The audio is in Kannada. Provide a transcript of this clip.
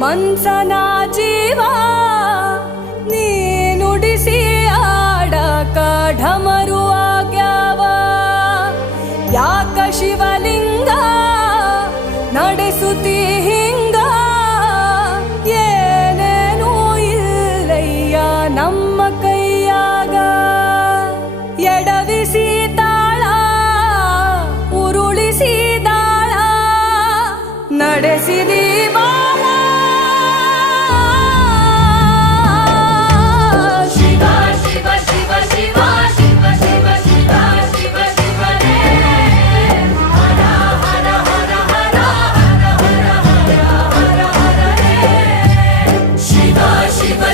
ಮನ್ಸನ ಜೀವ ನೀನುಡಿಸಿ ಆಡ ಕಢಮರುವಾಗ್ಯಾವ ಆಗ್ಯಾವ ಯಾಕ ಶಿವಲಿಂಗ ನಡೆಸುತ್ತಿ ಹಿಂಗ ಏನೇನೂ ಇಲ್ಲಯ್ಯ ನಮ್ಮ ಕೈಯಾಗ ಎಡವಿಸಿ ತಾಳ ಉರುಳಿಸಿ ತಾಳ ನಡೆಸಿದೀವಾ